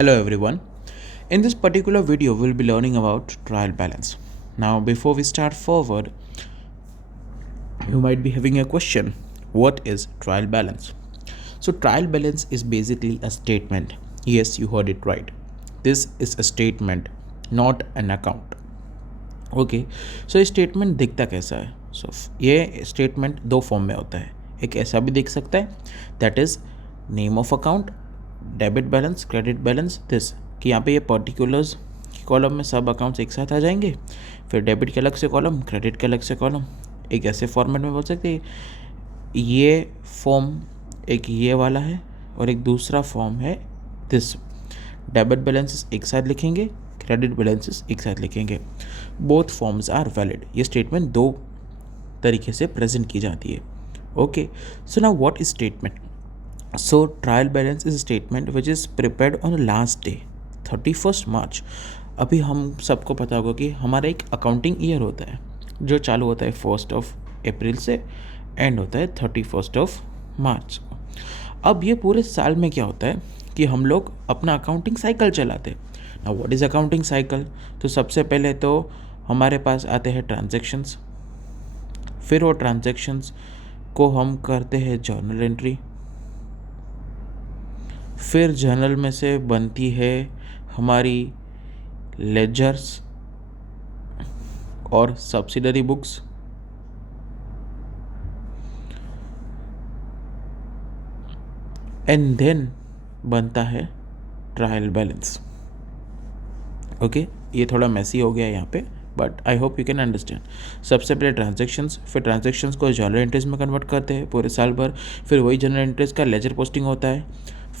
Hello everyone. In this particular video, we'll be learning about trial balance. Now, before we start forward, you might be having a question. What is trial balance? So, trial balance is basically a statement. Yes, you heard it right. This is a statement, not an account. Okay so ये statement दिखता कैसा है ये statement दो form में होता है. एक ऐसा भी दिख सकता है that is name of account, debit balance, credit balance, this कि यहाँ पे ये पर्टिकुलर्स कॉलम में सब अकाउंट्स एक साथ आ जाएंगे, फिर डेबिट के अलग से कॉलम, क्रेडिट के अलग से कॉलम. एक ऐसे फॉर्मेट में बोल सकते हैं. ये फॉर्म एक ये वाला है और एक दूसरा फॉर्म है दिस. डेबिट बैलेंसेस एक साथ लिखेंगे, क्रेडिट बैलेंसेस एक साथ लिखेंगे. Both forms are valid. ये स्टेटमेंट दो तरीके से प्रेजेंट की जाती है. Okay so now what is statement? So trial balance is statement which is prepared on last day 31 March. अभी हम सबको पता होगा कि हमारा एक अकाउंटिंग ईयर होता है जो चालू होता है 1 अप्रैल से एंड होता है 31 मार्च. अब ये पूरे साल में क्या होता है कि हम लोग अपना अकाउंटिंग साइकिल चलाते हैं. Now what is accounting cycle? तो सबसे पहले तो हमारे पास आते हैं ट्रांजैक्शंस, फिर वो ट्रांजैक्शंस को हम करते हैं जर्नल एंट्री, फिर जर्नल में से बनती है हमारी लेजर्स और सब्सिडरी बुक्स, एंड देन बनता है ट्रायल बैलेंस. ओके ये थोड़ा मैसी हो गया यहाँ पे but I hope you can understand. सबसे पहले ट्रांजैक्शंस, फिर ट्रांजैक्शंस को जर्नल एंट्रीज में कन्वर्ट करते हैं पूरे साल भर, फिर वही जर्नल एंट्रीज का लेजर पोस्टिंग होता है,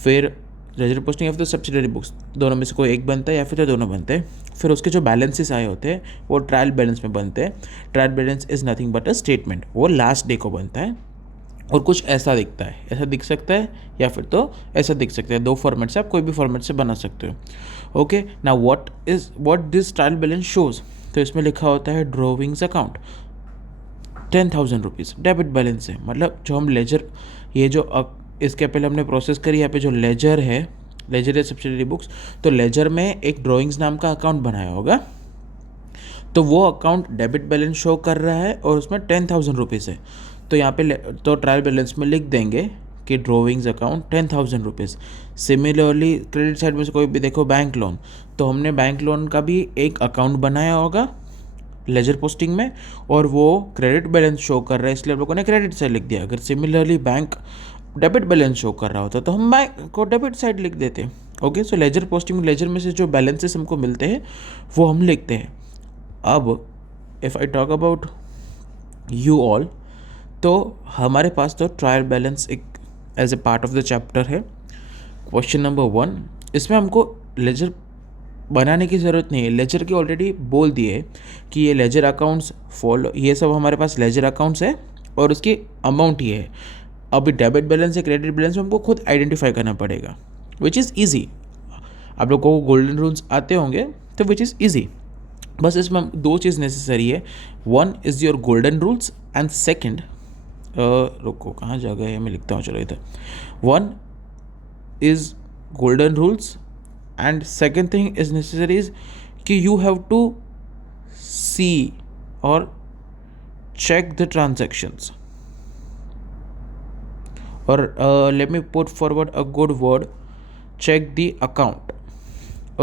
फिर लेजर पोस्टिंग या फिर सब्सिडरी बुक्स दोनों में से कोई एक बनता है या फिर तो दोनों बनते हैं. फिर उसके जो बैलेंसेस आए होते हैं वो ट्रायल बैलेंस में बनते हैं. Trial balance is nothing but a statement. वो लास्ट डे को बनता है और कुछ ऐसा दिखता है, ऐसा दिख सकता है या फिर तो ऐसा दिख सकता है. दो फॉर्मेट से आप कोई भी फॉर्मेट से बना सकते हो. Okay now what this trial balance shows? तो इसमें लिखा होता है drawings account 10,000 rupees debit balance है. मतलब जो हम लेजर ये जो इसके पहले हमने प्रोसेस करी यहाँ पे जो लेजर है, लेजर या सब्सिडरी बुक्स, तो लेजर में एक ड्रॉइंग्स नाम का अकाउंट बनाया होगा, तो वो अकाउंट डेबिट बैलेंस शो कर रहा है और उसमें 10,000 रुपीज़ है. तो यहाँ पे तो ट्रायल बैलेंस में लिख देंगे कि drawings account 10,000 rupees. Similarly credit side में से कोई भी देखो बैंक लोन, तो हमने बैंक लोन का भी एक अकाउंट बनाया होगा लेजर पोस्टिंग में और वो क्रेडिट बैलेंस शो कर रहा है इसलिए हम लोगों ने क्रेडिट साइड लिख दिया. अगर similarly bank debit balance show कर रहा होता तो हम बैंक को डेबिट साइड लिख देते. ओके सो लेजर पोस्टिंग में लेजर में से जो बैलेंसेस हमको मिलते हैं वो हम लिखते हैं. अब if I talk about you all, तो हमारे पास तो ट्रायल बैलेंस एक as a part of the chapter है. क्वेश्चन नंबर 1, इसमें हमको लेजर बनाने की ज़रूरत नहीं है. लेजर की ऑलरेडी बोल दिए कि ये लेजर अकाउंट्स फॉलो, ये सब हमारे पास लेजर अकाउंट्स है और उसकी अमाउंट ये है. अभी डेबिट बैलेंस या क्रेडिट बैलेंस में हमको खुद आइडेंटिफाई करना पड़ेगा विच इज़ ईजी. आप लोगों को गोल्डन रूल्स आते होंगे तो विच इज़ ईजी. बस इसमें दो चीज़ नेसेसरी है. One is your golden rules and second, रुको कहाँ जा गए, मैं लिखता हूँ चलो इधर. One is golden rules and second thing is necessary is कि यू हैव टू सी और check the transactions, or let me put forward a good word, check the account.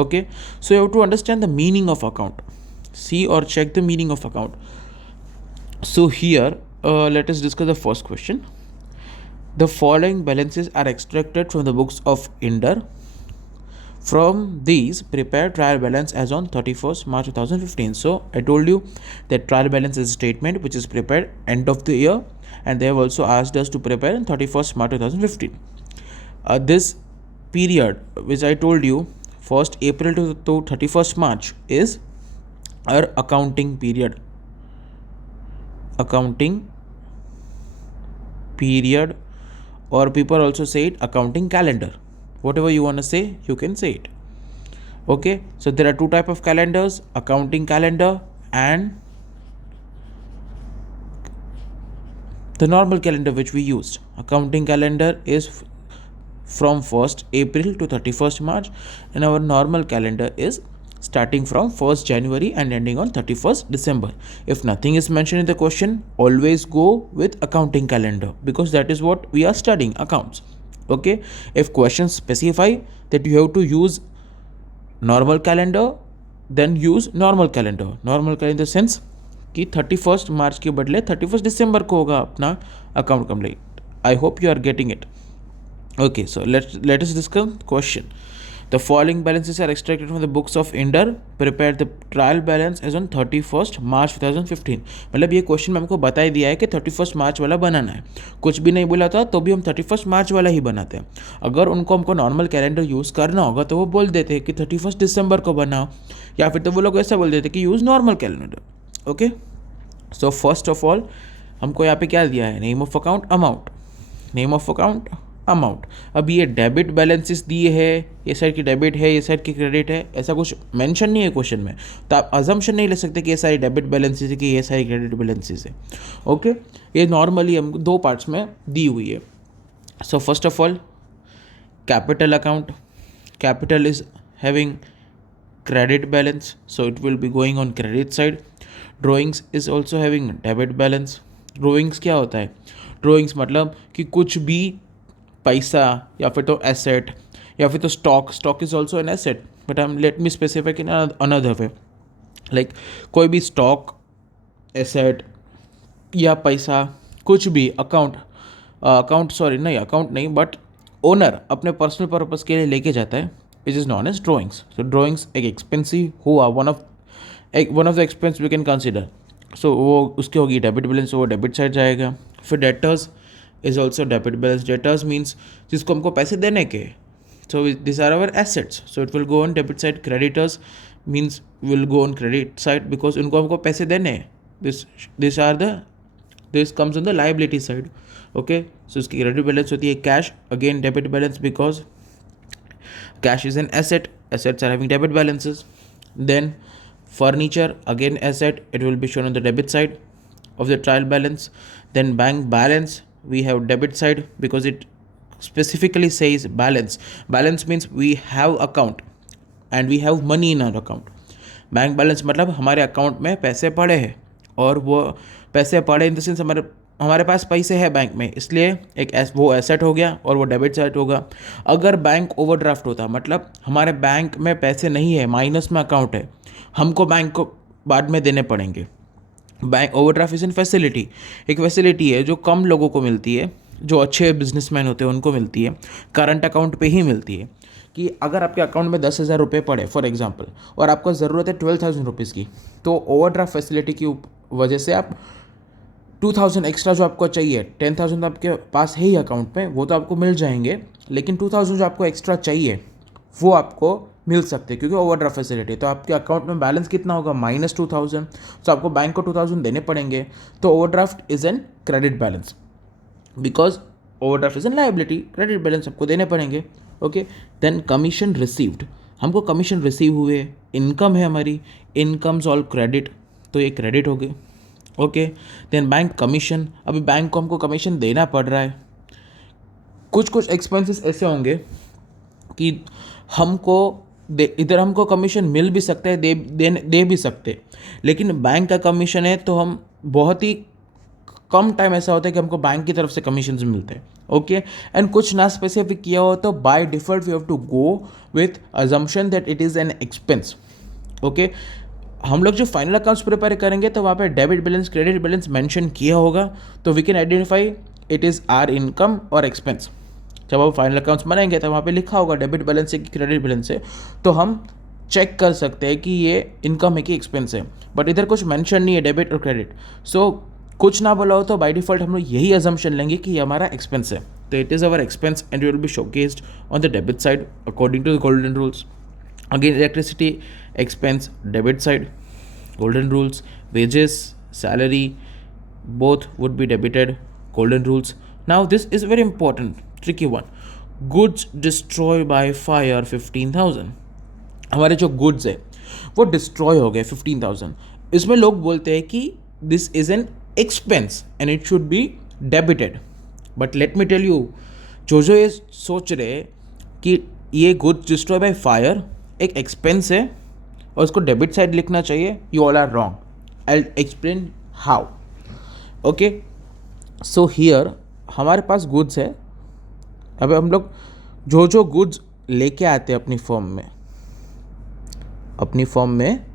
Okay so you have to understand the meaning of account, see or check the meaning of account. So here let us discuss the first question. The following balances are extracted from the books of Inder. From these, prepare trial balance as on 31st March 2015. So I told you that trial balance is a statement which is prepared end of the year, and they have also asked us to prepare on 31st March 2015. This period which I told you 1st April to 31st March is our accounting period. Accounting period, or people also say it accounting calendar. Whatever you want to say, you can say it. Okay so there are two type of calendars, accounting calendar and the normal calendar which we used. Accounting calendar is from 1st April to 31st March, and our normal calendar is starting from 1st January and ending on 31st December. If nothing is mentioned in the question, always go with accounting calendar because that is what we are studying, accounts. Okay, if questions specify that you have to use normal calendar, then use normal calendar sense कि 31st मार्च के बदले 31st दिसंबर को होगा अपना account complete. I hope you are getting it. Okay, so let us discuss question. The following balances are extracted from the books of Inder. Prepare the trial balance as on 31st March 2015. मतलब ये question में हमको बता ही दिया है कि 31st मार्च वाला बनाना है. कुछ भी नहीं बोला था तो भी हम 31st मार्च वाला ही बनाते हैं. अगर उनको हमको नॉर्मल कैलेंडर यूज़ करना होगा तो वो बोल देते हैं कि 31st दिसंबर को बनाओ, या फिर तो वो लोग ऐसा बोल देते कि use normal calendar. Okay, so first of all हमको यहाँ पे क्या दिया है, name of account, amount, name of account, amount. अब ये डेबिट बैलेंसेस दिए है, ये साइड की डेबिट है, ये साइड की क्रेडिट है, ऐसा कुछ मेंशन नहीं है क्वेश्चन में, तो आप अजम्पशन नहीं ले सकते कि ये सारी डेबिट बैलेंसेस है कि ये सारी क्रेडिट बैलेंसेस है. ओके, ये नॉर्मली हम दो पार्ट्स में दी हुई है. So first of all capital account, capital is having credit balance, so it will be going on credit side. Drawings is also having debit balance. Drawings क्या होता है, ड्राइंग्स मतलब कि कुछ भी पैसा या फिर तो एसेट या फिर तो stock is also an asset, but I am let me specific in another way. Like कोई भी स्टॉक, एसेट या पैसा कुछ भी अकाउंट नहीं बट ओनर अपने पर्सनल पर्पस के लिए लेके जाता है, which is known as drawings. So drawings एक expense ही हुआ, one of the expense we can consider. So वो उसकी होगी डेबिट बैलेंस, वो डेबिट साइड जाएगा. फिर debtors is also debit balance. Debtors means जिसको हमको पैसे देने के, so these are our assets, so it will go on debit side. Creditors means will go on credit side because उनको हमको पैसे देने हैं. This comes on the liability side. Okay, so उसकी क्रेडिट बैलेंस होती है. Cash again debit balance because cash is an asset, assets are having debit balances. Then furniture again asset, it will be shown on the debit side of the trial balance. Then bank balance, we have debit side because it specifically says balance. Balance means we have account and we have money in our account. Bank balance मतलब हमारे account में पैसे पड़े हैं, और वो पैसे पड़े इन द सेंस हमारे पास पैसे हैं बैंक में, इसलिए वो एसेट हो गया और वो डेबिट साइड होगा. अगर बैंक ओवरड्राफ्ट होता मतलब हमारे बैंक में पैसे नहीं है, माइनस में अकाउंट है, हमको बैंक को बाद में देने पड़ेंगे. Bank overdraft is in facility, एक फैसिलिटी है जो कम लोगों को मिलती है, जो अच्छे बिजनेसमैन होते हैं उनको मिलती है, करंट अकाउंट पे ही मिलती है. कि अगर आपके अकाउंट में 10,000 रुपये पड़े फॉर एग्जांपल, और आपको ज़रूरत है 12,000 रुपीज़ की, तो ओवरड्राफ्ट फैसिलिटी की वजह से आप 2,000 एक्स्ट्रा जो आपको चाहिए, 10,000 तो आपके पास है ही अकाउंट में, वो तो आपको मिल जाएंगे, लेकिन 2,000 जो आपको एक्स्ट्रा चाहिए वो आपको मिल सकते हैं क्योंकि ओवरड्राफ्ट फैसिलिटी. तो आपके अकाउंट में बैलेंस कितना होगा, -2,000, तो आपको बैंक को 2,000 देने पड़ेंगे. तो overdraft is an credit balance because overdraft is an liability, credit balance आपको देने पड़ेंगे. ओके, देन कमीशन रिसीव्ड, हमको कमीशन रिसीव हुए, इनकम है हमारी, इनकम्स ऑल क्रेडिट, तो ये क्रेडिट हो गए. ओके, देन बैंक कमीशन, अभी बैंक को हमको कमीशन देना पड़ रहा है. कुछ एक्सपेंसेस ऐसे होंगे कि हमको इधर हमको कमीशन मिल भी सकता है, दे भी सकते, लेकिन बैंक का कमीशन है तो हम बहुत ही कम टाइम ऐसा होता है कि हमको बैंक की तरफ से कमीशन मिलते हैं. ओके, एंड कुछ ना स्पेसिफिक किया हो तो by default we have to go with assumption that it is an expense. Okay, हम लोग जो फाइनल अकाउंट्स प्रिपेयर करेंगे तो वहाँ पे debit balance, credit balance mention किया होगा, तो we can identify it is our income और एक्सपेंस. जब आप फाइनल अकाउंट्स बनाएंगे तो वहाँ पे लिखा होगा डेबिट बैलेंस है कि क्रेडिट बैलेंस है, तो हम चेक कर सकते हैं कि ये इनकम है कि एक्सपेंस है. बट इधर कुछ मेंशन नहीं है डेबिट और क्रेडिट, सो कुछ ना बोला हो तो बाय डिफॉल्ट हम लोग यही अजम्पशन लेंगे कि ये हमारा एक्सपेंस है. तो it is our expense and will be showcased on the debit side according to the golden rules. Again electricity expense debit side, golden rules. Wages, salary, both would be debited, golden rules. Now this is very important, tricky one. Goods destroyed by fire 15,000. हमारे जो goods है वो destroy हो गए 15,000. इसमें लोग बोलते हैं कि this is an expense and it should be debited. But let me tell you, जो ये सोच रहे कि ये गुड्स डिस्ट्रॉय बाय फायर एक एक्सपेंस है और उसको डेबिट साइड लिखना चाहिए, you all are wrong. I explain how. Okay, so here हमारे पास गुड्स है। अब हम लोग जो गुड्स लेके आते हैं अपनी फॉर्म में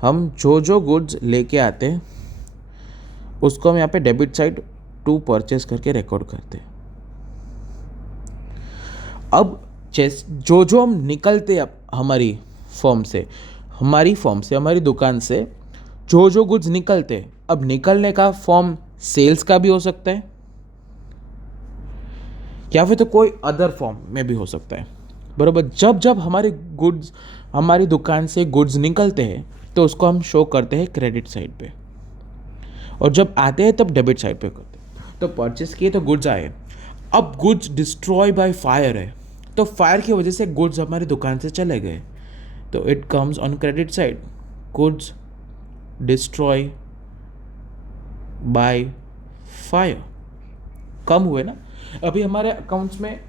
हम जो गुड्स लेके आते हैं उसको हम यहाँ पे डेबिट साइड टू परचेस करके रिकॉर्ड करते हैं। अब जो हम निकलते हैं हमारी फॉर्म से हमारी दुकान से जो गुड्स निकलते हैं, अब निकलने का फॉर्म सेल्स का भी हो सकता है या फिर तो कोई अदर फॉर्म में भी हो सकता है, बराबर। जब हमारी दुकान से गुड्स निकलते हैं तो उसको हम शो करते हैं क्रेडिट साइड पे, और जब आते हैं तब डेबिट साइड पे करते हैं। तो परचेस किए तो गुड्स आए, अब गुड्स डिस्ट्रॉय बाय फायर है, तो फायर की वजह से गुड्स हमारी दुकान से चले गए, तो it comes on credit side. Goods destroy by fire, कम हुए ना। अभी हमारे अकाउंट्स में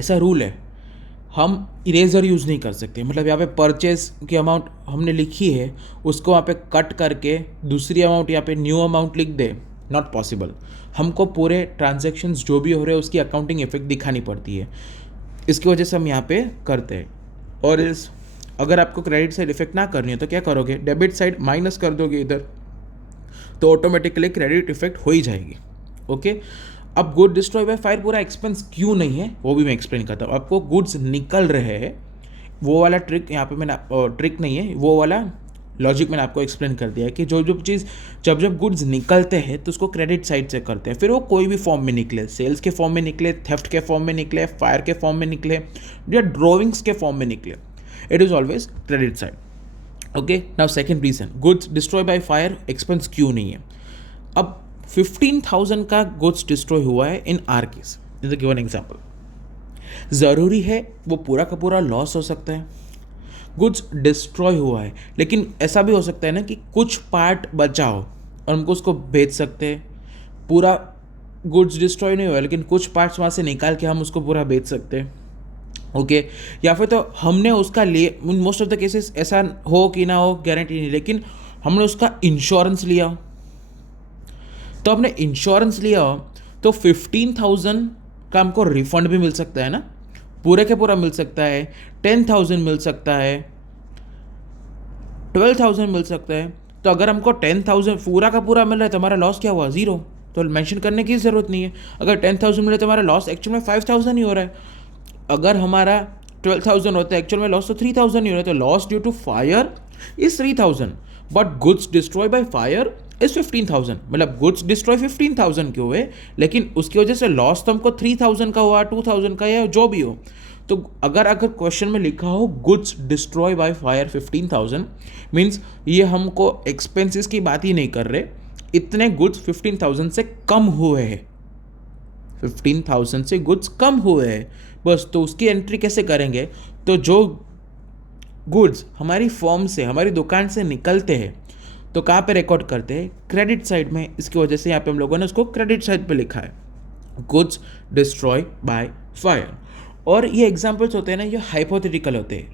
ऐसा रूल है, हम इरेजर यूज़ नहीं कर सकते। मतलब यहाँ पे परचेज की अमाउंट हमने लिखी है, उसको वहाँ पे कट करके दूसरी अमाउंट यहाँ पे न्यू अमाउंट लिख दे, नॉट पॉसिबल। हमको पूरे ट्रांजैक्शंस जो भी हो रहे हैं उसकी अकाउंटिंग इफेक्ट दिखानी पड़ती है, इसकी वजह से हम यहाँ पे करते हैं। और अगर आपको क्रेडिट साइड इफेक्ट ना करनी है तो क्या करोगे, डेबिट साइड माइनस कर दोगे इधर, तो ऑटोमेटिकली क्रेडिट इफेक्ट हो ही जाएगी। ओके, अब गुड डिस्ट्रॉय बाय फायर पूरा एक्सपेंस क्यों नहीं है वो भी मैं एक्सप्लेन करता हूँ। आपको गुड्स निकल रहे हैं, वो वाला ट्रिक यहाँ पे मैंने ट्रिक नहीं है, वो वाला लॉजिक मैंने आपको एक्सप्लेन कर दिया है कि जो चीज़ जब गुड्स निकलते हैं तो उसको क्रेडिट साइड से करते हैं, फिर वो कोई भी फॉर्म में निकले, सेल्स के फॉर्म में निकले, थेफ्ट के फॉर्म में निकले, फायर के फॉर्म में निकले या ड्रॉइंग्स के फॉर्म में निकले, it is always credit side. Okay, now second reason, goods destroy by fire expense क्यों नहीं है। अब 15,000 का गुड्स डिस्ट्रॉय हुआ है इन are case, in the given example. ज़रूरी है वो पूरा का पूरा लॉस हो सकता है, गुड्स डिस्ट्रॉय हुआ है, लेकिन ऐसा भी हो सकता है ना कि कुछ पार्ट बचा हो और हमको उसको बेच सकते हैं। पूरा गुड्स डिस्ट्रॉय नहीं हुआ लेकिन कुछ पार्ट्स वहाँ से निकाल के हम उसको पूरा बेच सकते हैं। ओके, या फिर तो हमने उसका लिए, मोस्ट ऑफ द केसेस ऐसा हो कि ना हो गारंटी नहीं, लेकिन हमने उसका इंश्योरेंस लिया, तो हमने इंश्योरेंस लिया हो तो 15,000 का हमको रिफंड भी मिल सकता है ना, पूरे के पूरा मिल सकता है, 10,000 मिल सकता है, 12,000 मिल सकता है। तो अगर हमको 10,000 पूरा का पूरा मिल रहा है तो हमारा लॉस क्या हुआ, ज़ीरो, तो मेंशन करने की ज़रूरत नहीं है। अगर 10,000 मिल रहा है तो हमारा लॉस एक्चुअल में 5,000 ही हो रहा है। अगर हमारा 12,000 होता है एक्चुअल में लॉस तो 3,000 ही हो रहा है, तो loss due to fire is 3,000 but goods destroy by fire is 15,000। मतलब गुड्स डिस्ट्रॉय 15,000 के हुए, लेकिन उसकी वजह से लॉस तो हमको 3,000 का हुआ, 2,000 का या जो भी हो। तो अगर क्वेश्चन में लिखा हो goods destroy by fire 15,000 means ये हमको एक्सपेंसेस की बात ही नहीं कर रहे, इतने गुड्स 15,000 से कम हुए हैं, 15,000 से गुड्स कम हुए हैं बस। तो उसकी एंट्री कैसे करेंगे, तो जो गुड्स हमारी फॉर्म से हमारी दुकान से निकलते हैं तो कहाँ पे रिकॉर्ड करते हैं, क्रेडिट साइड में। इसकी वजह से यहाँ पे हम लोगों ने उसको क्रेडिट साइड पे लिखा है, गुड्स डिस्ट्रॉय बाय फायर। और ये एग्जांपल्स होते हैं ना, ये हाइपोथेटिकल होते हैं,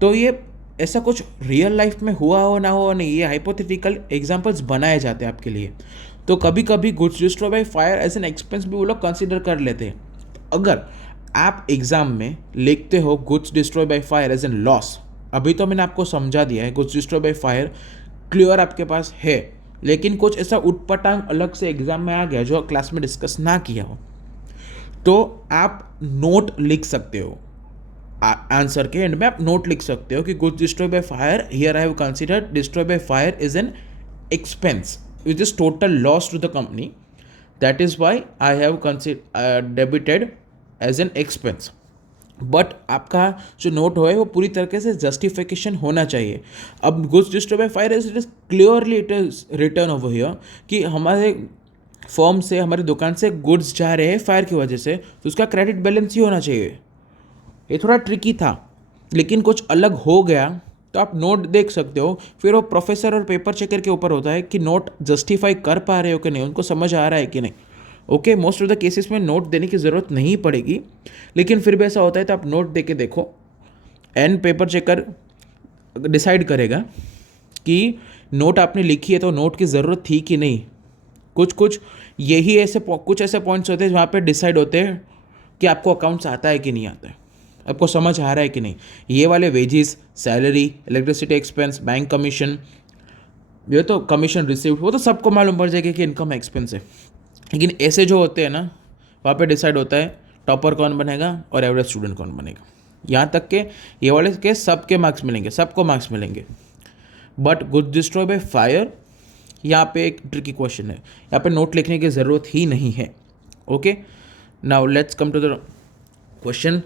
तो ये ऐसा कुछ रियल लाइफ में हुआ हो ना हो नहीं, ये हाइपोथेटिकल एग्जांपल्स बनाए जाते हैं आपके लिए। तो कभी कभी goods destroy by fire as an expense भी वो लोग कंसिडर कर लेते हैं। अगर आप एग्जाम में लिखते हो goods destroy by fire as an loss, अभी तो मैंने आपको समझा दिया है, goods destroy by fire clear आपके पास है, लेकिन कुछ ऐसा उटपटांग अलग से एग्जाम में आ गया जो क्लास में डिस्कस ना किया हो, तो आप नोट लिख सकते हो, आंसर के एंड में आप नोट लिख सकते हो कि goods destroy by fire, here I have considered destroy by fire is an expense which is total loss to the company, that is why I have debited as an expense. But आपका जो note हो है वो पूरी तरीके से justification होना चाहिए। अब goods destroy by fire it is clearly it is return over here कि हमारे फॉर्म से हमारी दुकान से गुड्स जा रहे हैं फायर की वजह से, तो उसका क्रेडिट बैलेंस ही होना चाहिए। ये थोड़ा ट्रिकी था लेकिन कुछ अलग हो गया, तो आप नोट देख सकते हो, फिर वो प्रोफेसर और पेपर चेकर के ऊपर होता है कि नोट जस्टिफाई कर पा रहे हो कि नहीं, उनको समझ आ रहा है कि नहीं। Okay, most of the cases में नोट देने की ज़रूरत नहीं पड़ेगी, लेकिन फिर भी ऐसा होता है तो आप नोट दे के देखो। एंड पेपर चेकर डिसाइड करेगा कि नोट आपने लिखी है तो नोट की ज़रूरत थी कि नहीं। कुछ यही कुछ ऐसे पॉइंट्स होते हैं जहाँ पे डिसाइड होते हैं कि आपको अकाउंट्स आता है कि नहीं आता है, आपको समझ आ रहा है कि नहीं। ये वाले wages, salary, electricity expense, bank commission, ये तो कमीशन रिसीव्ड, वो तो सबको मालूम पड़ जाएगा कि इनकम एक्सपेंस है। लेकिन ऐसे जो होते हैं ना, वहाँ पे डिसाइड होता है टॉपर कौन बनेगा और एवरेज स्टूडेंट कौन बनेगा। यहाँ तक के ये वाले के सबके मार्क्स मिलेंगे, सबको मार्क्स मिलेंगे। But good destroy by fire, यहाँ पे एक ट्रिकी क्वेश्चन है, यहाँ पे नोट लिखने की ज़रूरत ही नहीं है। Okay, now let's come to the question.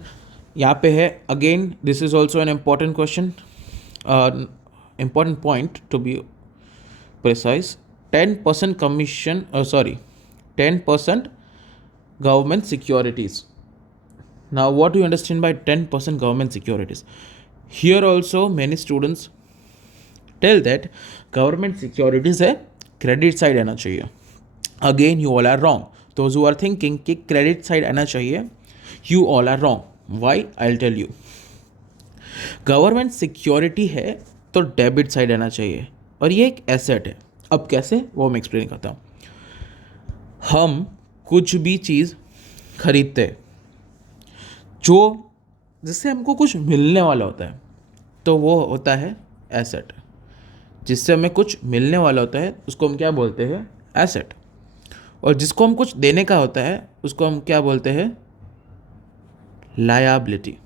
यहाँ पे है again, this is also an important question, important point to be precise. 10% commission, 10% government securities. Now what do you understand by 10% government securities? Here also many students tell that government securities है credit side आना चाहिए. Again you all are wrong. Those who are thinking कि credit side आना चाहिए, you all are wrong. Why? I'll tell you. Government security है तो debit side आना चाहिए और ये एक एसेट है। अब कैसे, वो मैं एक्सप्लेन करता हूँ। हम कुछ भी चीज़ खरीदते हैं जो जिससे हमको कुछ मिलने वाला होता है, तो वो होता है एसेट। जिससे हमें कुछ मिलने वाला होता है उसको हम क्या बोलते हैं, एसेट। और जिसको हम कुछ देने का होता है उसको हम क्या बोलते हैं, लायबिलिटी।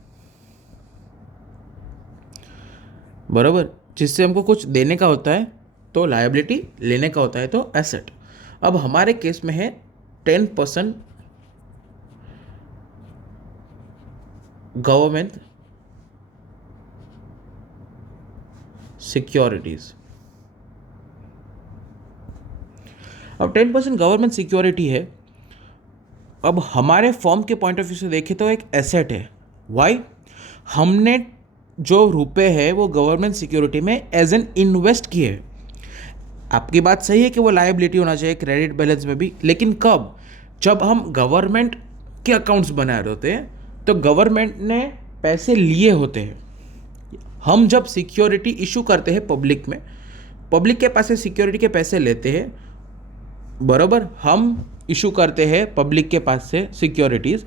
बराबर, जिससे हमको कुछ देने का होता है तो लायबिलिटी, लेने का होता है तो एसेट। अब हमारे केस में है 10% गवर्नमेंट सिक्योरिटीज। अब 10% गवर्नमेंट सिक्योरिटी है। अब हमारे फॉर्म के पॉइंट ऑफ व्यू से देखें तो एक एसेट है। वाई? हमने जो रुपए है वो गवर्नमेंट सिक्योरिटी में एज एन इन्वेस्ट किए। आपकी बात सही है कि वो लायबिलिटी होना चाहिए क्रेडिट बैलेंस में भी, लेकिन कब? जब हम गवर्नमेंट के अकाउंट्स बना रहे होते हैं तो गवर्नमेंट ने पैसे लिए होते हैं। हम जब सिक्योरिटी इशू करते हैं पब्लिक में, पब्लिक के पास से सिक्योरिटी के पैसे लेते हैं, बराबर, हम इशू करते हैं पब्लिक के पास से सिक्योरिटीज़।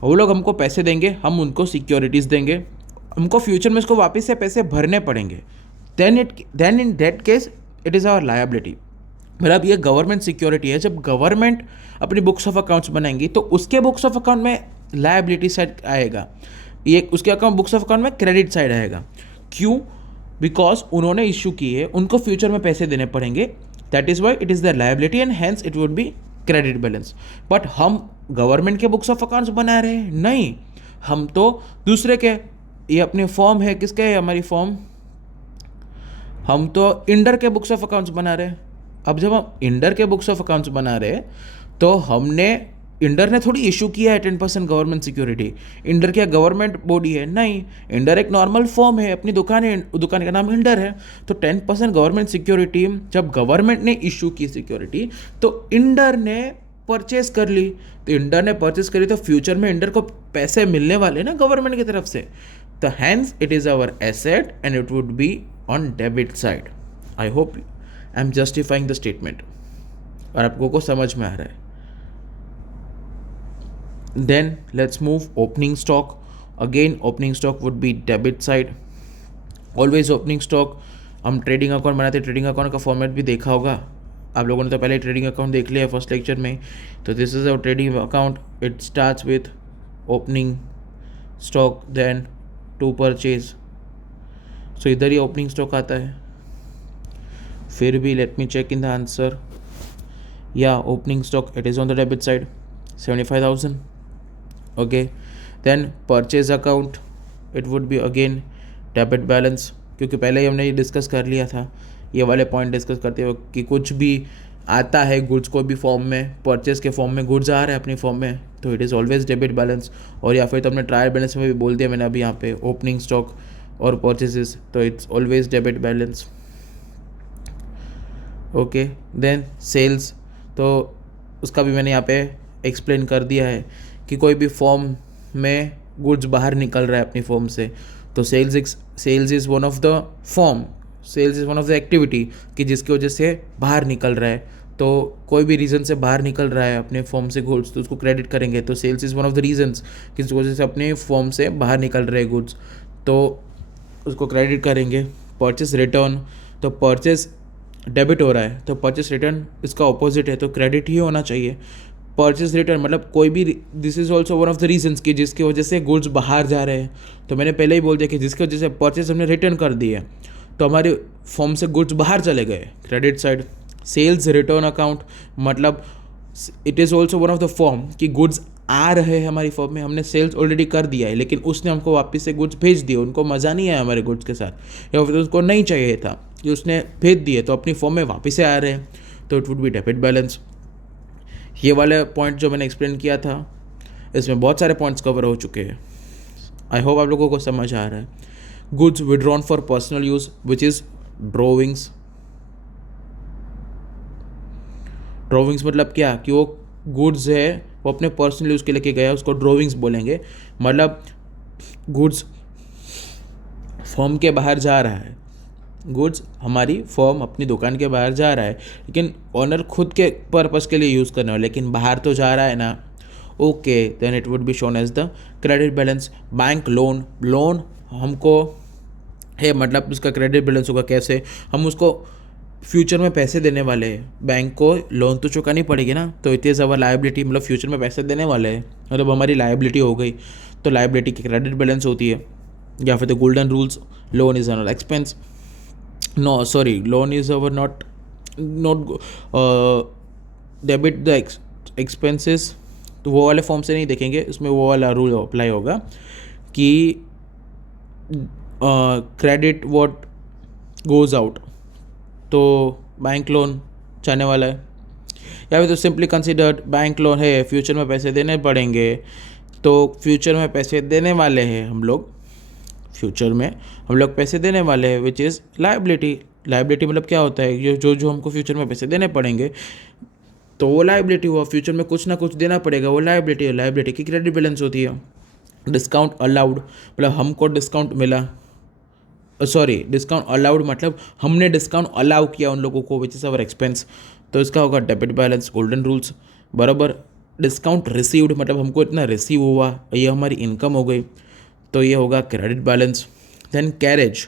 वो लोग हमको पैसे देंगे, हम उनको सिक्योरिटीज़ देंगे, हमको फ्यूचर में इसको वापस से पैसे भरने पड़ेंगे। Then in that case it is our liability. मतलब ये गवर्नमेंट सिक्योरिटी है। जब गवर्नमेंट अपनी बुक्स ऑफ अकाउंट्स बनाएंगी तो उसके बुक्स ऑफ अकाउंट में लायबिलिटी साइड आएगा, ये उसके अकाउंट बुक्स ऑफ अकाउंट में क्रेडिट साइड आएगा। क्यों? बिकॉज उन्होंने इशू किए, उनको फ्यूचर में पैसे देने पड़ेंगे। That is why it is the liability and hence it would B credit balance. But हम गवर्नमेंट के बुक्स ऑफ अकाउंट्स बना रहे हैं? नहीं, हम तो दूसरे के, ये अपनी फॉर्म है, किसके है हमारी फॉर्म, हम तो इंडर के बुक्स ऑफ अकाउंट्स बना रहे हैं। अब जब हम इंडर के बुक्स ऑफ अकाउंट्स बना रहे हैं तो हमने, इंडर ने थोड़ी इशू किया है 10% गवर्नमेंट सिक्योरिटी। इंडर क्या गवर्नमेंट बॉडी है? नहीं, इंडर एक नॉर्मल फॉर्म है, अपनी दुकान है, दुकान का नाम इंडर है। तो 10% गवर्नमेंट सिक्योरिटी, जब गवर्नमेंट ने इशू की सिक्योरिटी तो इंडर ने परचेज कर ली। तो इंडर ने परचेज करी तो फ्यूचर में इंडर को पैसे मिलने वाले ना गवर्नमेंट की तरफ से। तो hence it is our asset and it would be on debit side. I hope I am justifying the statement और आपको को समझ में आ रहा है। Then let's move opening stock. Again opening stock would be debit side. Always opening stock, हम trading account बनाते हैं, ट्रेडिंग अकाउंट का फॉर्मेट भी देखा होगा आप लोगों ने, तो पहले ट्रेडिंग अकाउंट देख लिया फर्स्ट लेक्चर में। तो this is our trading account, it starts with opening stock then to purchase. So इधर ही ओपनिंग स्टॉक आता है। फिर भी let me check in the answer, या opening stock it is on the debit side 75,000. Okay, then purchase account it would be again debit balance, क्योंकि पहले ही हमने ये डिस्कस कर लिया था, ये वाले पॉइंट डिस्कस करते हुए कि कुछ भी आता है गुड्स को भी फॉर्म में, परचेज के फॉर्म में गुड्स आ रहा है अपनी फॉर्म में, तो it is always debit balance. और या फिर तो हमने ट्रायल बैलेंस में भी बोल दिया मैंने अभी यहाँ पे, ओपनिंग स्टॉक और परचेजेस, तो it's always debit balance. Okay, then sales, तो उसका भी मैंने यहाँ पे एक्सप्लेन कर दिया है कि कोई भी फॉर्म में गुड्स बाहर निकल रहा है अपनी फॉर्म से, तो sales is one of the form, sales is one of the activity कि जिसकी वजह से बाहर निकल रहा है। तो कोई भी रीज़न से बाहर निकल रहा है अपने फॉर्म से गुड्स, तो उसको क्रेडिट करेंगे। तो sales is one of the reasons कि जिसकी वजह से अपने फॉर्म से बाहर निकल रहे गुड्स, तो उसको क्रेडिट करेंगे। परचेस रिटर्न, तो परचेस डेबिट हो रहा है तो परचेस रिटर्न इसका ऑपोजिट है, तो क्रेडिट ही होना चाहिए। परचेस रिटर्न मतलब कोई भी, this is also one of the reasons कि जिसकी वजह से गुड्स बाहर जा रहे हैं। तो मैंने पहले ही बोल दिया कि जिसकी वजह से परचेस हमने रिटर्न कर दी है तो हमारे फॉर्म से गुड्स बाहर चले गए, credit side. Sales return account मतलब it is also one of the form कि गुड्स आ रहे हैं हमारी फॉर्म में, हमने सेल्स ऑलरेडी कर दिया है लेकिन उसने हमको वापस से गुड्स भेज दिए, उनको मज़ा नहीं आया हमारे गुड्स के साथ या फिर उसको नहीं चाहिए था कि उसने भेज दिए तो अपनी फॉर्म में वापस से आ रहे हैं, तो it would be debit balance. ये वाले पॉइंट जो मैंने एक्सप्लेन किया था इसमें बहुत सारे पॉइंट्स कवर हो चुके हैं। आई होप आप लोगों को समझ आ रहा है। Goods withdrawn for personal use which is drawings. Drawings मतलब क्या कि वो गुड्स है वो अपने पर्सनल यूज़ के लेके गया, उसको ड्रॉविंग्स बोलेंगे। मतलब गुड्स फॉर्म के बाहर जा रहा है, गुड्स हमारी फॉर्म अपनी दुकान के बाहर जा रहा है लेकिन ऑनर खुद के पर्पस के लिए यूज़ करना है लेकिन बाहर तो जा रहा है ना, okay then it would be shown as the credit balance. Bank loan, loan हमको है मतलब उसका क्रेडिट बैलेंस होगा कैसे, हम उसको फ्यूचर में पैसे देने वाले हैं, बैंक को लोन तो चुकानी पड़ेगी ना, तो इट इज़ अवर लायबिलिटी, मतलब फ्यूचर में पैसे देने वाले हैं मतलब हमारी लायबिलिटी हो गई, तो लायबिलिटी की क्रेडिट बैलेंस होती है। या फिर the golden rules, loan is our expense, no sorry loan is our not debit the expenses, तो वो वाले फॉर्म से नहीं देखेंगे, उसमें वो वाला रूल अप्लाई होगा कि क्रेडिट व्हाट गोज़ आउट, तो बैंक लोन जाने वाला है। या फिर तो सिंपली कंसिडर्ड बैंक लोन है, फ्यूचर में पैसे देने पड़ेंगे, तो फ्यूचर में पैसे देने वाले हैं हम लोग, फ्यूचर में हम लोग पैसे देने वाले हैं विच इज़ लायबिलिटी। लायबिलिटी मतलब क्या होता है, जो हमको फ्यूचर में पैसे देने पड़ेंगे तो वो लायबिलिटी हुआ, फ्यूचर में कुछ ना कुछ देना पड़ेगा, वो लायबिलिटी है। लायबिलिटी की क्रेडिट बैलेंस होती है। डिस्काउंट अलाउड मतलब हमको डिस्काउंट मिला, सॉरी डिस्काउंट अलाउड मतलब हमने डिस्काउंट अलाउ किया उन लोगों को विच इज़ अवर एक्सपेंस, तो इसका होगा डेबिट बैलेंस। गोल्डन रूल्स बराबर। डिस्काउंट रिसीव्ड मतलब हमको इतना रिसीव हुआ, ये हमारी इनकम हो गई, तो ये होगा क्रेडिट बैलेंस। देन कैरेज,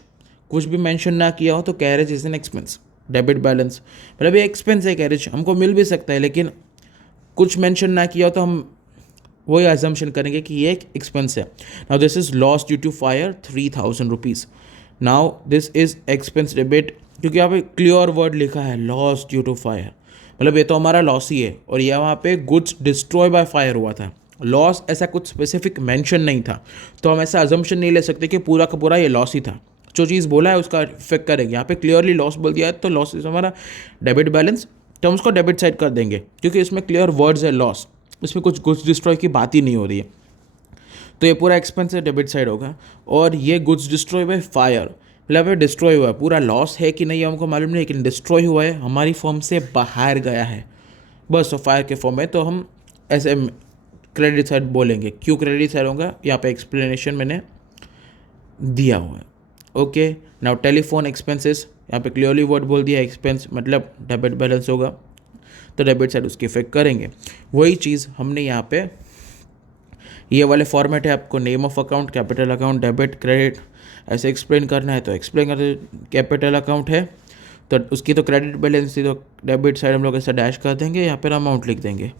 कुछ भी मेंशन ना किया हो तो carriage is an expense, debit balance मतलब ये एक्सपेंस है, कैरेज हमको मिल भी सकता है लेकिन कुछ मेंशन ना किया हो तो हम वही अजम्पशन करेंगे कि ये एक एक्सपेंस है। Now this is loss due to fire 3000 rupees, now this is expense debit, क्योंकि यहाँ पे क्लियर वर्ड लिखा है लॉस ड्यू टू फायर, मतलब ये तो हमारा लॉस ही है और यह वहाँ पे गुड्स डिस्ट्रॉय बाय फायर हुआ था। लॉस ऐसा कुछ स्पेसिफिक मेंशन नहीं था, तो हम ऐसा अजम्पशन नहीं ले सकते कि पूरा का पूरा ये लॉस ही था, जो चीज़ बोला है उसका इफेक्ट करेंगे। यहाँ पे क्लियरली लॉस बोल दिया है तो लॉस इज हमारा डेबिट बैलेंस, तो हम उसको डेबिट साइड कर देंगे क्योंकि इसमें क्लियर वर्ड्स है लॉस, इसमें कुछ गुड्स डिस्ट्रॉय की बात ही नहीं हो रही है, तो ये पूरा एक्सपेंस है, डेबिट साइड होगा। और ये गुड्स डिस्ट्रॉय बाय फायर मतलब डिस्ट्रॉय हुआ है, पूरा लॉस है कि नहीं हमको मालूम नहीं लेकिन डिस्ट्रॉय हुआ है, हमारी फॉर्म से बाहर गया है बस, तो फायर के फॉर्म में, तो हम ऐसे क्रेडिट साइड बोलेंगे। क्यों क्रेडिट साइड होगा यहाँ पे एक्सप्लेनेशन मैंने दिया हुआ है। ओके नाउ टेलीफोन एक्सपेंसेस, यहाँ पे क्लियरली वर्ड बोल दिया एक्सपेंस मतलब डेबिट बैलेंस होगा, तो डेबिट साइड उसकी इफेक्ट करेंगे। वही चीज़ हमने यहाँ पे ये वाले फॉर्मेट है, आपको name of account, capital account, debit, credit ऐसे एक्सप्लेन करना है तो एक्सप्लेन करते। कैपिटल अकाउंट है तो उसकी तो क्रेडिट बैलेंस थी, तो डेबिट साइड हम लोग ऐसा डैश कर देंगे, यहाँ पर अमाउंट लिख देंगे।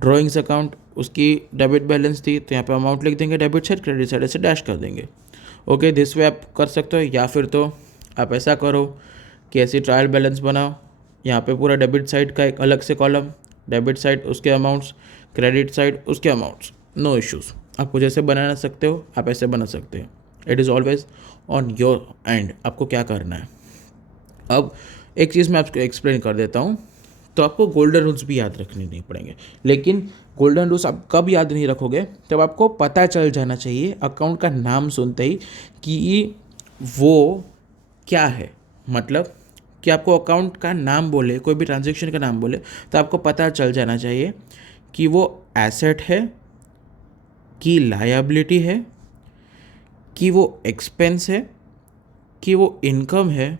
ड्राइंग्स अकाउंट उसकी डेबिट बैलेंस थी तो यहाँ पे अमाउंट लिख देंगे, डेबिट साइड, क्रेडिट साइड ऐसे डैश कर देंगे। ओके दिस वे आप कर सकते हो, या फिर तो आप ऐसा करो कि ऐसी ट्रायल बैलेंस बनाओ, यहाँ पे पूरा डेबिट साइड का एक अलग से कॉलम, डेबिट साइड उसके अमाउंट्स, क्रेडिट साइड उसके अमाउंट्स, नो इश्यूज़। आपको जैसे बनाना सकते हो आप ऐसे बना सकते हो, it is always on your and, आपको क्या करना है। अब एक चीज़ मैं आपको एक्सप्लेन कर देता हूँ, तो आपको गोल्डन रूल्स भी याद रखने नहीं पड़ेंगे, लेकिन गोल्डन रूल्स आप कब याद नहीं रखोगे, तब आपको पता चल जाना चाहिए अकाउंट का नाम सुनते ही कि वो क्या है, मतलब कि आपको अकाउंट का नाम बोले, कोई भी ट्रांजेक्शन का नाम बोले, तो आपको पता चल जाना चाहिए कि वो एसेट है, कि लायबिलिटी है, कि वो एक्सपेंस है, कि वो इनकम है,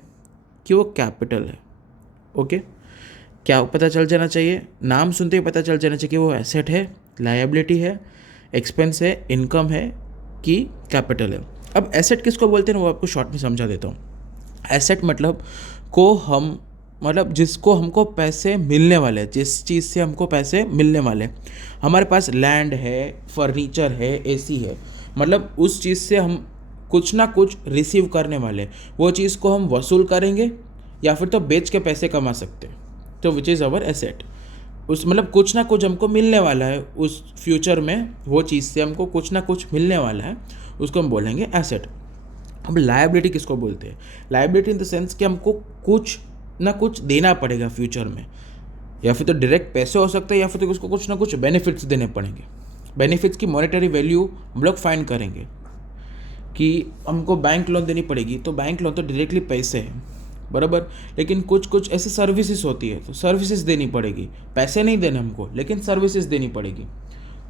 कि वो कैपिटल है। ओके, क्या पता चल जाना चाहिए? नाम सुनते ही पता चल जाना चाहिए कि वो एसेट है, लायबिलिटी है, एक्सपेंस है, इनकम है, कि कैपिटल है। अब एसेट किसको बोलते हैं वो आपको शॉर्ट में समझा देता हूँ। एसेट मतलब जिसको हमको पैसे मिलने वाले हैं, जिस चीज़ से हमको पैसे मिलने वाले हैं। हमारे पास लैंड है, फर्नीचर है, एसी है, मतलब उस चीज़ से हम कुछ ना कुछ रिसीव करने वाले हैं। वो चीज़ को हम वसूल करेंगे या फिर तो बेच के पैसे कमा सकते हैं, तो विच इज़ अवर एसेट। उस मतलब कुछ ना कुछ हमको मिलने वाला है उस फ्यूचर में, वो चीज़ से हमको कुछ ना कुछ मिलने वाला है, उसको हम बोलेंगे एसेट। अब लायबिलिटी किसको बोलते हैं? लायबिलिटी इन द सेंस कि हमको कुछ ना कुछ देना पड़ेगा फ्यूचर में, या फिर तो डायरेक्ट पैसे हो सकते हैं, या फिर तो उसको कुछ ना कुछ बेनिफिट्स देने पड़ेंगे। बेनिफिट्स की मॉनेटरी वैल्यू हम लोग फाइंड करेंगे कि हमको बैंक लोन देनी पड़ेगी, तो बैंक लोन तो डायरेक्टली पैसे है, बराबर। लेकिन कुछ कुछ ऐसी सर्विसेज होती है, तो सर्विसेज देनी पड़ेगी, पैसे नहीं देने हमको, लेकिन सर्विसेज देनी पड़ेगी।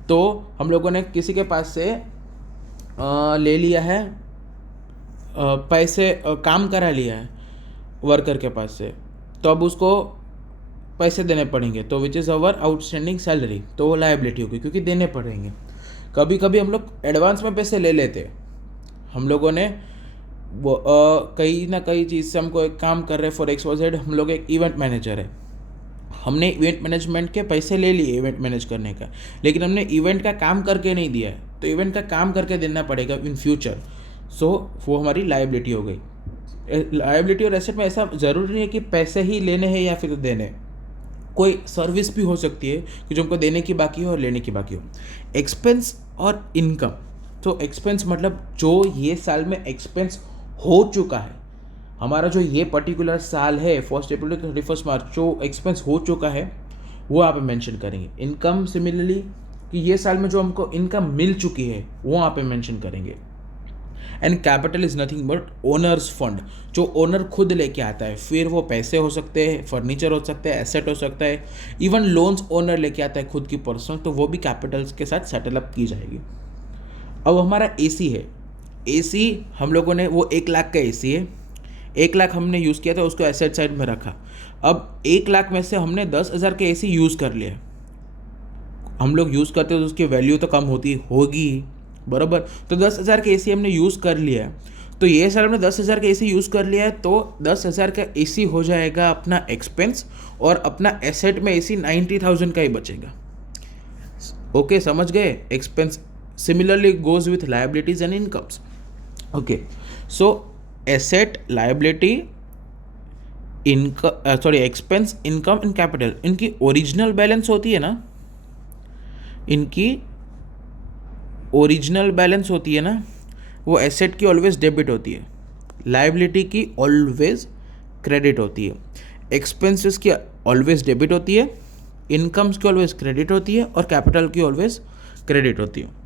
तो हम लोगों ने किसी के पास से ले लिया है पैसे, काम करा लिया है वर्कर के पास से, तो अब उसको पैसे देने पड़ेंगे, तो which is our outstanding salary, तो वो लायबिलिटी होगी क्योंकि देने पड़ेंगे। कभी कभी हम लोग एडवांस में पैसे ले लेते हैं। हम लोगों ने वो कहीं ना कहीं चीज़ से हमको एक काम कर रहे हैं, फॉर XYZ हम लोग एक इवेंट मैनेजर है, हमने इवेंट मैनेजमेंट के पैसे ले लिए इवेंट मैनेज करने का, लेकिन हमने इवेंट का काम करके नहीं दिया है, तो इवेंट का काम करके देना पड़ेगा इन फ्यूचर। सो वो हमारी लायबिलिटी हो गई। लायबिलिटी और एसेट में ऐसा ज़रूरी नहीं है कि पैसे ही लेने हैं या फिर देने, कोई सर्विस भी हो सकती है कि जो हमको देने की बाकी हो और लेने की बाकी हो। एक्सपेंस और इनकम, तो एक्सपेंस मतलब जो ये साल में एक्सपेंस हो चुका है, हमारा जो ये पर्टिकुलर साल है 1 अप्रैल टू 31 मार्च, जो एक्सपेंस हो चुका है वो आप मेंशन करेंगे। इनकम सिमिलरली कि ये साल में जो हमको इनकम मिल चुकी है वो आप मेंशन करेंगे। And capital is nothing but owner's fund, जो ओनर खुद लेके आता है, फिर वो पैसे हो सकते हैं, फर्नीचर हो सकते हैं, एसेट हो सकता है, इवन लोन्स ओनर लेके आता है खुद की पर्सनल, तो वो भी कैपिटल्स के साथ सेटल अप की जाएगी। अब हमारा एसी है, एसी हम लोगों ने वो 1 लाख का एसी है, 1 लाख हमने यूज़ किया था, उसको एसेट साइड में रखा। अब 1 लाख में से हमने 10,000 के एसी यूज़ कर लिया। हम लोग यूज़ करते हैं तो उसकी वैल्यू तो कम होती होगी, बराबर। तो 10,000 के एसी हमने यूज़ कर लिया, तो ये साल हमने 10,000 का एसी यूज़ कर लिया है, तो 10,000 का एसी हो जाएगा अपना एक्सपेंस, और अपना एसेट में एसी 90,000 का ही बचेगा। ओके, समझ गए? Expense similarly goes with liabilities and incomes. Okay, so asset, liability, income, sorry expense, income and capital, इनकी ओरिजिनल बैलेंस होती है ना, इनकी ओरिजिनल बैलेंस होती है ना, वो एसेट की ऑलवेज डेबिट होती है, लायबिलिटी की ऑलवेज क्रेडिट होती है, एक्सपेंसेस की ऑलवेज डेबिट होती है, इनकम्स की ऑलवेज क्रेडिट होती है, और कैपिटल की ऑलवेज क्रेडिट होती है।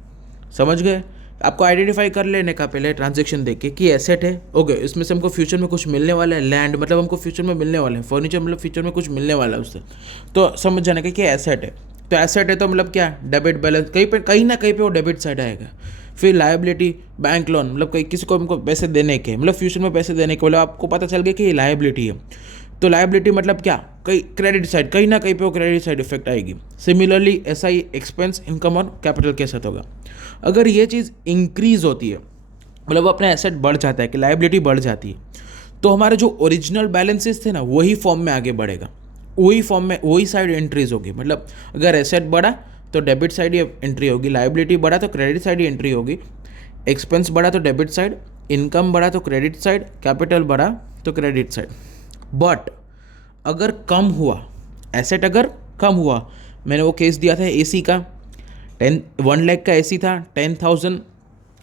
समझ गए? आपको आइडेंटिफाई कर लेने का पहले ट्रांजैक्शन देख के कि एसेट है, ओके, इसमें से हमको फ्यूचर में कुछ मिलने वाला है, लैंड मतलब हमको फ्यूचर में मिलने वाला है, फर्नीचर मतलब फ्यूचर में कुछ मिलने वाला है उससे, तो समझ जाने का कि एसेट है। तो एसेट है तो मतलब क्या, डेबिट बैलेंस, कहीं ना कहीं पे वो डेबिट साइड आएगा। फिर लायबिलिटी, बैंक लोन, मतलब कहीं किसी को हमको पैसे देने के, मतलब फ्यूचर में पैसे देने के, मतलब आपको पता चल गया कि ये लायबिलिटी है, तो लायबिलिटी मतलब क्या, कहीं क्रेडिट साइड, कहीं ना कहीं पे वो क्रेडिट साइड इफेक्ट आएगी। सिमिलरली ऐसा ही एक्सपेंस, इनकम और कैपिटल के साथ होगा। अगर ये चीज़ इंक्रीज होती है, मतलब वो अपना एसेट बढ़ जाता है कि लायबिलिटी बढ़ जाती है, तो हमारे जो ओरिजिनल बैलेंसेस थे ना, वही फॉर्म में आगे बढ़ेगा, वही फॉर्म में वही साइड एंट्रीज होगी। मतलब अगर एसेट बढ़ा तो डेबिट साइड ही एंट्री होगी, लायबिलिटी बढ़ा तो क्रेडिट साइड ही एंट्री होगी, एक्सपेंस बढ़ा तो डेबिट साइड, इनकम बढ़ा तो क्रेडिट साइड, कैपिटल बढ़ा तो क्रेडिट साइड। बट अगर कम हुआ, एसेट अगर कम हुआ, मैंने वो केस दिया था एसी का, 1 लाख का एसी था, 10,000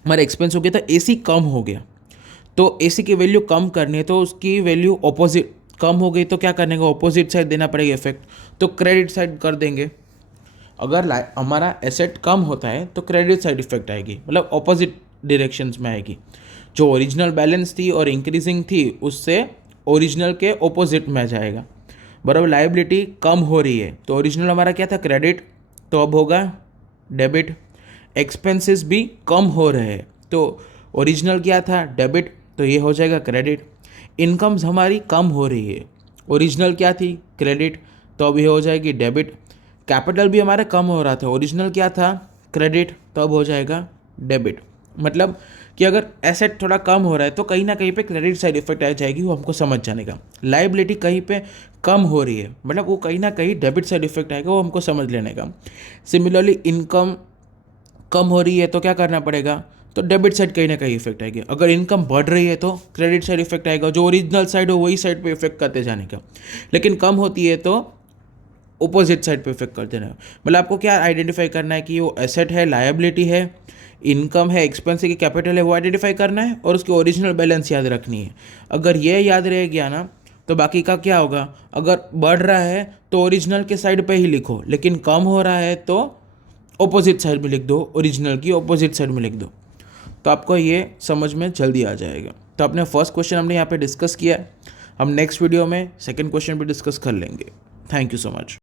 हमारा एक्सपेंस हो गया था, एसी कम हो गया, तो एसी की वैल्यू कम करनी है, तो उसकी वैल्यू ऑपोजिट कम हो गई, तो क्या करने का, ऑपोजिट साइड देना पड़ेगा इफेक्ट, तो क्रेडिट साइड कर देंगे। अगर हमारा एसेट कम होता है तो क्रेडिट साइड इफेक्ट आएगी, मतलब ऑपोजिट डायरेक्शंस में आएगी। जो ओरिजिनल बैलेंस थी और इंक्रीजिंग थी, उससे ओरिजिनल के ऑपोजिट में जाएगा, बराबर। लाइबिलिटी कम हो रही है तो ओरिजिनल हमारा क्या था, क्रेडिट, तो अब होगा डेबिट। एक्सपेंसेस भी कम हो रहे हैं तो ओरिजिनल क्या था, डेबिट, तो ये हो जाएगा क्रेडिट। इनकम्स हमारी कम हो रही है, ओरिजिनल क्या थी, क्रेडिट, तो अब ये हो जाएगी डेबिट। कैपिटल भी हमारा कम हो रहा था, ओरिजिनल क्या था, क्रेडिट, तो अब हो जाएगा डेबिट। मतलब कि अगर एसेट थोड़ा कम हो रहा है तो कहीं ना कहीं पे क्रेडिट साइड इफेक्ट आ जाएगी, वो हमको समझ जाने का। लाइबिलिटी कहीं पे कम हो रही है, मतलब वो कहीं ना कहीं डेबिट साइड इफेक्ट आएगा, वो हमको समझ लेने का। सिमिलरली इनकम कम हो रही है तो क्या करना पड़ेगा, तो डेबिट साइड कहीं ना कहीं इफेक्ट आएगी। अगर इनकम बढ़ रही है तो क्रेडिट साइड इफेक्ट आएगा, जो ओरिजिनल साइड हो वही साइड पे इफेक्ट करते जाने का। लेकिन कम होती है तो ऑपोजिट साइड पे इफेक्ट कर देना है। मतलब आपको क्या आइडेंटिफाई करना है कि वो एसेट है, लायबिलिटी है, इनकम है, एक्सपेंस है कि कैपिटल है, वो आइडेंटिफाई करना है और उसकी ओरिजिनल बैलेंस याद रखनी है। अगर ये याद रह गया ना तो बाकी का क्या होगा, अगर बढ़ रहा है तो ओरिजिनल के साइड पे ही लिखो, लेकिन कम हो रहा है तो ऑपोजिट साइड में लिख दो, ओरिजिनल की ऑपोजिट साइड में लिख दो, तो आपको ये समझ में जल्दी आ जाएगा। तो अपने फर्स्ट क्वेश्चन हमने यहाँ पे डिस्कस किया है, हम नेक्स्ट वीडियो में सेकंड क्वेश्चन भी डिस्कस कर लेंगे। Thank you so much.